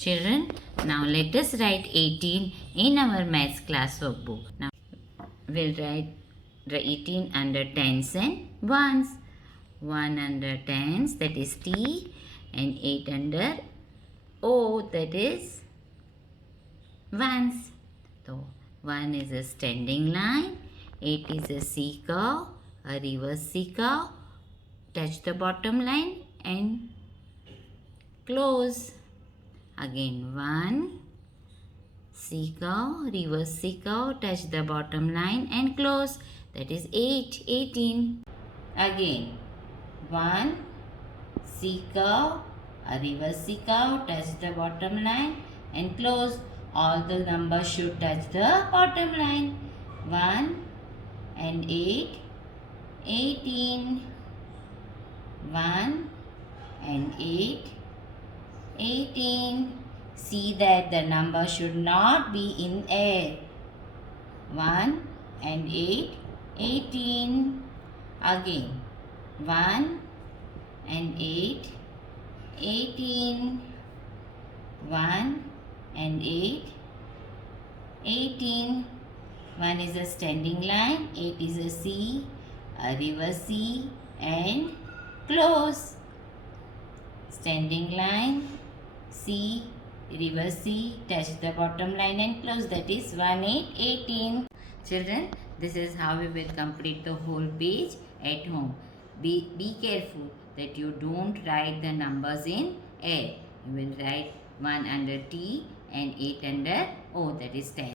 Children, now let us write 18 in our maths class workbook. Now we'll write the 18 under tens and ones. 1 under tens, that is T, and 8 under O, that is ones. So 1 is a standing line, 8 is a C curve, a reverse C curve, touch the bottom line and close. Again 1, C curve, reverse C curve, touch the bottom line and close. That is 8, 18. Again 1, C curve, a reverse C curve, touch the bottom line and close. All the numbers should touch the bottom line. 1 and 8, 18. 1 and 8, 18. See that the number should not be in air. 1 and 8, 18. Again 1 and 8, 18. 1 and 8, 18. 1 is a standing line, 8 is a C, a reverse C and close. Standing line, C, reverse C, touch the bottom line and close. That is 1, 8, 18. Children, this is how we will complete the whole page at home. Be careful that you don't write the numbers in air. You will write 1 under T and 8 under O, that is 10.